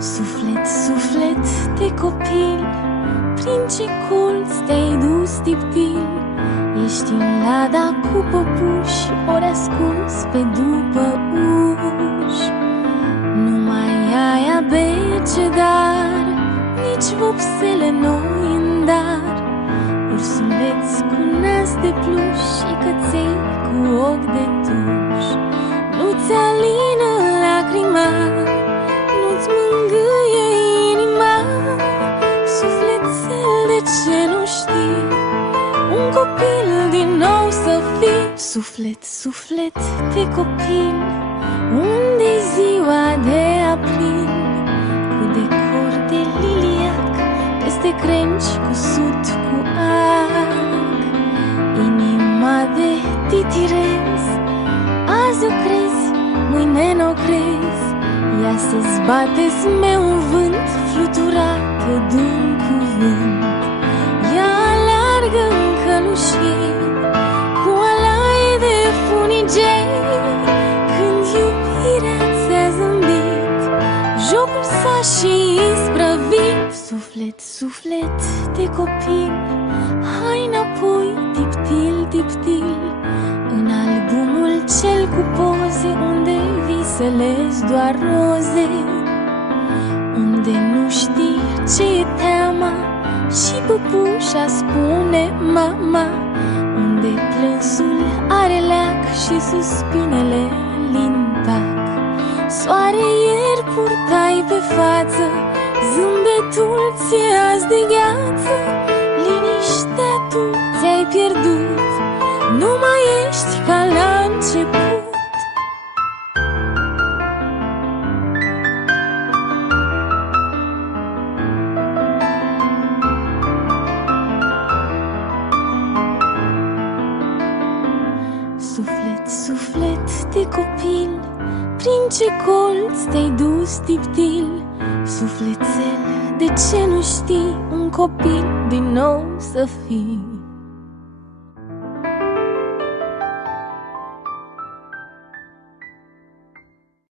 Suflet, suflet de copil, prin ce colț te-ai dus tiptil? Ești în lada cu păpuși, ori ascuns pe după uși. Nu mai ai abecedat, nici vopsele noi în dar, ursuleți cu nas de pluș și căței cu ochi de tuș. Nu-ți alină lacrima, nu-ți mângâie inima, sufletel, de ce nu știi un copil din nou să fii? Suflet, suflet de copil, unde-i ziua de april, cu decor de liliac, peste crengi cu sut cu ac. Inima de titirez, azi o crezi, mâine n-o crezi, ea să-ți bate zmeu în vânt, fluturată d'un cuvânt. Ea alargă în călușii, cu alaie de funigei, când iubirea ți-a zâmbit, jocul s-a și isprăvit. Suflet, suflet de copil, hai înapoi, tiptil, tiptil, în albumul cel cu poze, unde visele-s doar roze, unde nu știi ce e teama și păpușa spune mama, unde plânsul are leac și suspinele lintac. Soare ieri purtai pe față, zâmbetul ți-e azi de gheață, liniștea tu ți-ai pierdut, nu mai ești ca la început. Suflet, suflet de copil, prin ce colț te-ai dus tiptil? Sufletel, de ce nu știi un copil din nou să fii?